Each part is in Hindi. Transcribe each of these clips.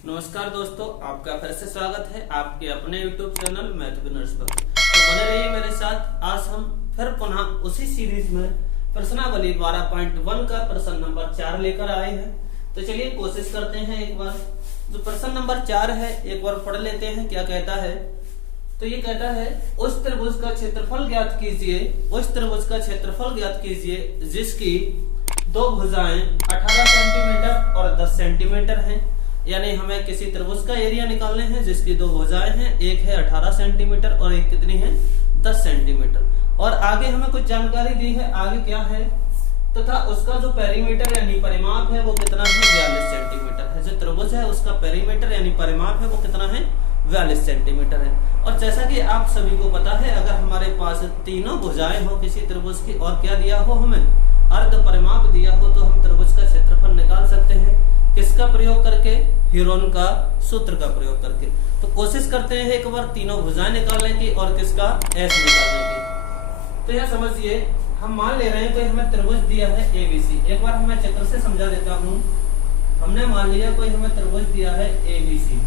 नमस्कार दोस्तों, आपका फिर से स्वागत है आपके अपने YouTube चैनल मैथ विनर्स पर। तो बने रहिए मेरे साथ। आज हम फिर पुनः उसी सीरीज में प्रश्नावली 12.1 का प्रश्न नंबर 4 लेकर आए हैं। तो चलिए कोशिश करते हैं। एक बार जो प्रश्न नंबर 4 है एक बार पढ़ लेते हैं क्या कहता है। तो ये कहता है उस त्रिभुज का क्षेत्रफल ज्ञात कीजिए, उस त्रिभुज का क्षेत्रफल ज्ञात कीजिए जिसकी दो भुजाएं 18 सेंटीमीटर और 10 सेंटीमीटर हैं। यानी हमें किसी त्रिभुज का एरिया निकालने हैं जिसकी दो भुजाएं हैं, एक है 18 सेंटीमीटर और एक कितनी है 10 सेंटीमीटर। और आगे हमें कुछ जानकारी दी है, आगे क्या है तथा उसका जो पेरीमीटर यानी परिमाप है वो कितना है 42 सेंटीमीटर है। जो त्रिभुज है उसका पेरीमीटर यानी परिमाप है वो कितना है 42 सेंटीमीटर है। और जैसा कि आप सभी को पता है, अगर हमारे पास तीनों भुजाएं हो किसी त्रिभुज की और क्या दिया हो हमें अर्ध परिमाप दिया हो, तो हम त्रिभुज का क्षेत्रफल निकाल सकते हैं। किसका प्रयोग करके? हीरोन का सूत्र का प्रयोग करके। तो कोशिश करते हैं एक बार तीनों भुजाएं निकालने की और किसका एस निकालने की। तो यह समझिए, हम मान ले रहे हैं कोई हमें त्रिभुज दिया है एबीसी। एक बार मैं चित्र से समझा देता हूं। हमने मान लिया कोई हमें त्रिभुज दिया है एबीसी।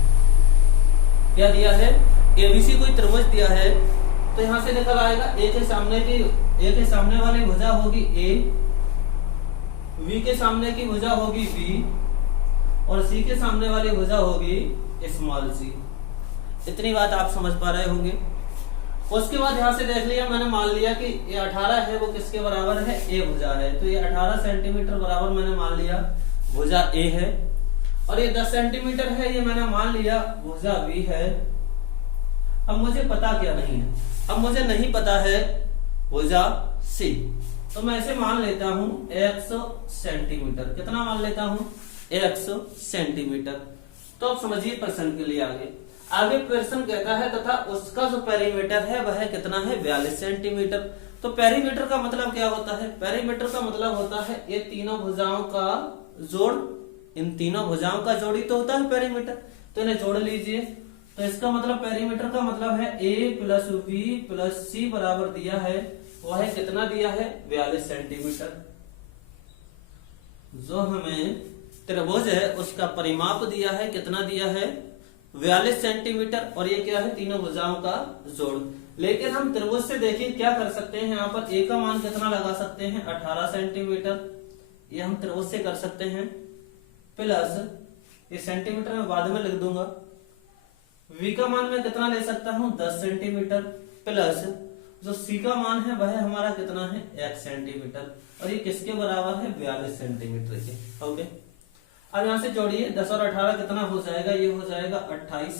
क्या दिया है? एबीसी कोई त्रिभुज दिया है। तो यहां से निकल आएगा ए के सामने वाली भुजा होगी ए, वी के सामने की भुजा होगी बी और सी के सामने वाली भुजा होगी स्मॉल सी। इतनी बात आप समझ पा रहे होंगे। उसके बाद यहां से देख लिया, मैंने मान लिया कि ये 18 है वो किसके बराबर है? ए भुजा है। तो ये 18 सेंटीमीटर बराबर मैंने मान लिया भुजा ए है। और ये 10 सेंटीमीटर है, ये मैंने मान लिया भुजा बी है। अब मुझे पता क्या नहीं है? अब मुझे नहीं पता है भुजा सी। तो मैं इसे मान लेता हूं x सेंटीमीटर। कितना मान लेता हूं? x centimetre. तो अब समझिए प्रश्न के लिए आगे प्रश्न कहता है तथा उसका जो पेरीमीटर है वह कितना है 42 सेंटीमीटर। तो पेरीमीटर का मतलब क्या होता है? पेरीमीटर का मतलब होता है ये तीनों भुजाओं का जोड़। इन तीनों भुजाओं का जोड़ ही तो होता है पेरीमीटर। तो इन्हें जोड़ लीजिए। तो इसका मतलब पेरीमीटर का मतलब है a प्लस बी प्लस सी बराबर दिया है वह कितना दिया है 42 सेंटीमीटर। जो हमें त्रिभुज है उसका परिमाप दिया है, कितना दिया है 42 सेंटीमीटर। और ये क्या है? तीनों भुजाओं का जोड़। लेकिन हम त्रिभुज से देखिए क्या कर सकते हैं। यहाँ पर a का मान कितना लगा सकते हैं 18 सेंटीमीटर। ये हम त्रिभुज से कर सकते हैं। प्लस ये सेंटीमीटर में बाद में लिख दूंगा। v का मान मैं कितना ले सकता हूं 10 सेंटीमीटर। प्लस जो c का मान है वह हमारा कितना है 1 सेंटीमीटर। और ये किसके बराबर है 42 सेंटीमीटर के। ओके, अब यहां से जोड़िए 10 और 18 कितना हो जाएगा? ये हो जाएगा 28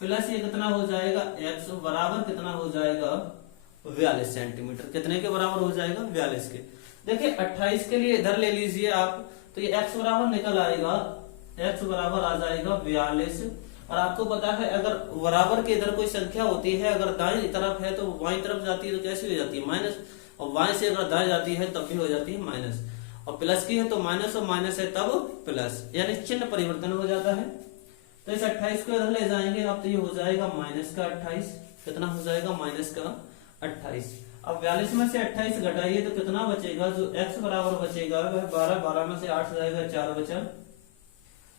प्लस ये कितना हो जाएगा x बराबर कितना हो जाएगा 42 सेंटीमीटर। कितने के बराबर हो जाएगा 42 के। देखिए 28 के लिए इधर ले लीजिए आप, तो ये x बराबर निकल आएगा, x बराबर आ जाएगा 42। और आपको पता है अगर बराबर के इधर कोई संख्या होती है, अगर दाएं तरफ है तो बाएं तरफ जाती है तो कैसी हो जाती है माइनस, और बाएं से अगर दाएं जाती है तब भी हो जाती है माइनस, और प्लस की है तो माइनस और माइनस है तब प्लस, यानी चिन्ह परिवर्तन हो जाता है। तो इस 28 को इधर ले जाएंगे आप, तो ये हो जाएगा माइनस का 28। कितना हो जाएगा? माइनस का 28। अब 42 में से 28 घटाइए तो कितना बचेगा? जो x बराबर बचेगा वह 12, 12 में से 8 जाएगा 4 बचा,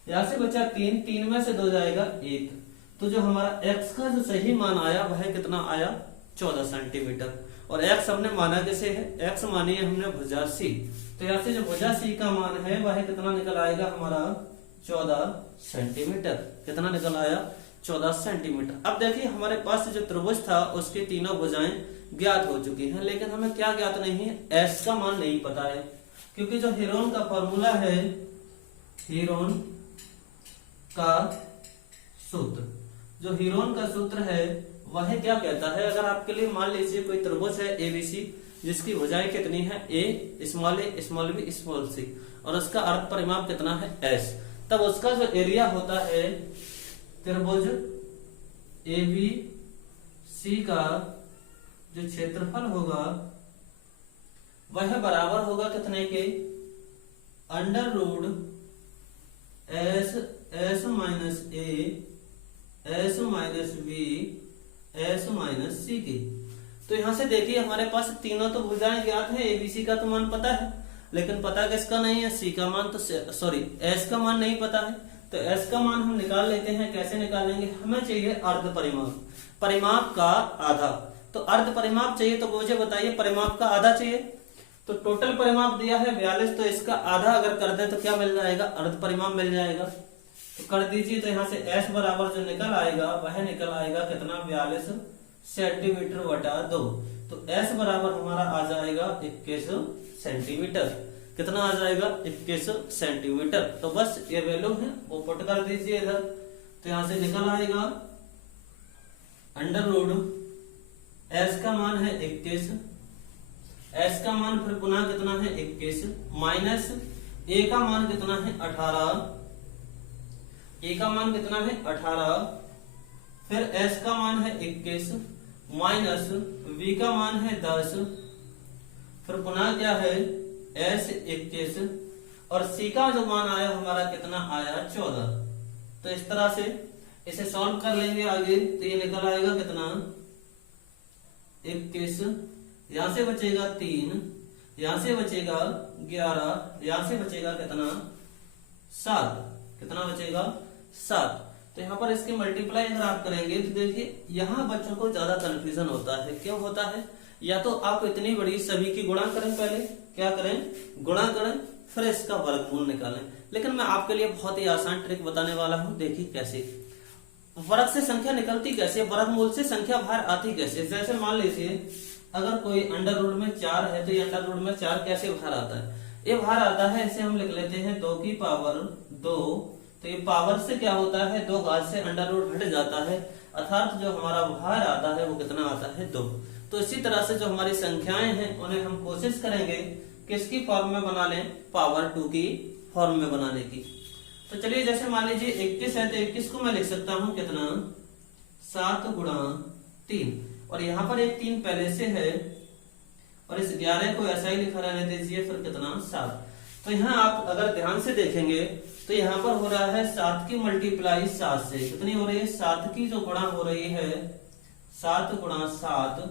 यहां से बचा 3, 3 में से 2 जाएगा 1। तो जो हमारा x का जो सही मान आया वह कितना आया 14 सेंटीमीटर। और x हमने माना कैसे है? x मानी है हमने भुजा सी। तो यहाँ से जो भुजा सी का मान है वह कितना निकल आएगा हमारा 14 सेंटीमीटर। कितना निकल आया 14 सेंटीमीटर। अब देखिए हमारे पास जो त्रिभुज था उसकी तीनों भुजाएं ज्ञात हो चुकी हैं, लेकिन हमें क्या ज्ञात नहीं है? s का मान नहीं पता है। क्योंकि जो हीरोन का फॉर्मूला है, हीरोन का सूत्र, जो हीरोन का सूत्र है वह क्या कहता है? अगर आपके लिए मान लीजिए कोई त्रिभुज है एबीसी जिसकी भुजाएं कितनी है ए स्मॉल बी स्मॉल सी और उसका अर्ध परिमाप कितना है s, तब उसका जो एरिया होता है त्रिभुज एबीसी का जो क्षेत्रफल होगा वह बराबर होगा कितने के? Under root S minus A S minus B S minus C की। तो यहां से देखिए हमारे पास तीनों तो भुजाएं ज्ञात है, एबीसी का तो मान पता है, लेकिन पता किसका नहीं है? सी का मान तो सॉरी एस का मान नहीं पता है। तो s का मान हम निकाल लेते हैं। कैसे निकालेंगे, हमें चाहिए अर्ध परिमाप, परिमाप का आधा। तो अर्ध परिमाप चाहिए तो मुझे बताइए परिमाप का आधा चाहिए। तो टोटल परिमाप दिया है 42, तो इसका आधा अगर कर दे तो क्या मिल जाएगा, अर्ध परिमाप मिल जाएगा। तो कर दीजिए, तो यहाँ से s बराबर जो निकल आएगा वह निकल आएगा कितना, 42 सेंटीमीटर बटा 2। तो s बराबर हमारा आ जाएगा 21 सेंटीमीटर। कितना आ जाएगा, 21 सेंटीमीटर। तो बस ये वैल्यू है वो पुट कर दीजिए इधर। तो यहां से निकल आएगा अंडर रूट s का मान है 21, s का मान फिर पुनः कितना है 21, माइनस a का मान कितना है 18, a का मान कितना है 18, फिर s का मान है 21, माइनस v का मान है 10, फिर पुनः क्या है s 21, और c का जो मान आया हमारा कितना आया 14। तो इस तरह से इसे सॉल्व कर लेंगे आगे। तो ये निकल आएगा कितना 21, यहां से बचेगा 3, यहां से बचेगा 11, यहां से बचेगा कितना 7, कितना बचेगा 7। तो यहाँ पर इसकी मल्टीप्लाई अगर आप करेंगे तो देखिए यहाँ बच्चों को ज्यादा कंफ्यूजन होता है। क्यों होता है, या तो आप इतनी बड़ी सभी की गुणा करें, पहले क्या करें, गुणा करें, फिर इसका वर्गमूल निकालें। लेकिन मैं आपके लिए बहुत ही आसान ट्रिक बताने वाला हूं। देखिए कैसे वर्ग से संख्या निकलती, कैसे वर्गमूल से संख्या बाहर आती कैसे। जैसे मान लीजिए अगर कोई अंडर रूट में 4 है तो ये अंडर रूट में 4 कैसे बाहर आता है, ये बाहर आता है, इसे हम लिख लेते हैं 2 की पावर 2। तो ये पावर से क्या होता है, 2 घात से अंडर रूट हट जाता है, अर्थात जो हमारा बाहर आता है वो कितना आता है 2। तो इसी तरह से जो हमारी संख्याएं हैं उन्हें हम कोशिश करेंगे किसकी फॉर्म में बना लें, पावर 2 की फॉर्म में बनाने की। तो चलिए जैसे मान लीजिए 21 है तो 21 को मैं लिख सकता हूं कितना 7 गुणा 3, और यहाँ पर एक 3 पहले से है, और इस 11 को ऐसा ही लिखा रहने दीजिए, फिर कितना 7। तो यहाँ आप अगर ध्यान से देखेंगे तो यहाँ पर हो रहा है 7 की मल्टीप्लाई 7 से, कितनी हो रही है 7 की जो गुणा हो रही है 7 गुणा 7,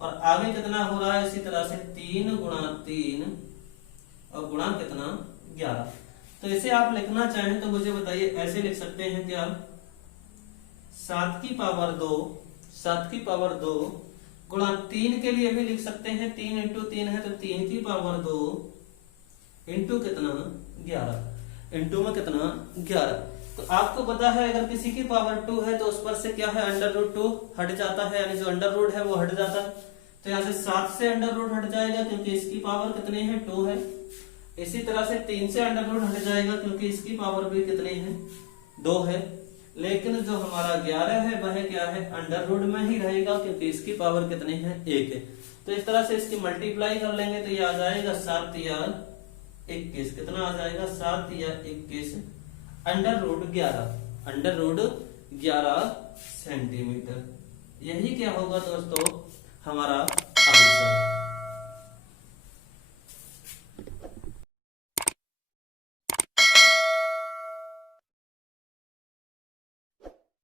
और आगे कितना हो रहा है इसी तरह से 3 गुणा 3 और गुणा कितना 11। तो इसे आप लिखना चाहें तो मुझे बताइए, ऐसे लिख सकते हैं क्या 7 की पावर 2, 7 की पावर 2 गुणा 3 के लिए भी लिख सकते हैं, 3 इंटू 3 है तो 3 की पावर 2 इंटू कितना 11, इंटू में कितना 11। तो आपको पता है अगर किसी की पावर 2 है तो उस पर से क्या है अंडर रूट 2 हट जाता है, यानी जो अंडर रूट है वो हट जाता है। तो यहाँ से 7 से अंडर रूट हट जाएगा क्योंकि इसकी पावर कितनी है 2 है। इसी तरह से 3 से अंडर रूट हट जाएगा क्योंकि इसकी पावर भी कितनी है 2 है। लेकिन जो हमारा 11 है वह क्या है अंडर रूट में ही रहेगा क्योंकि इसकी पावर कितनी है 1 है। तो इस तरह से इसकी मल्टीप्लाई कर लेंगे तो ये आ जाएगा 7 या 21, कितना आ जाएगा 7 या 21 under root 11, under root 11 centimetre. यही क्या होगा दोस्तों हमारा आंसर।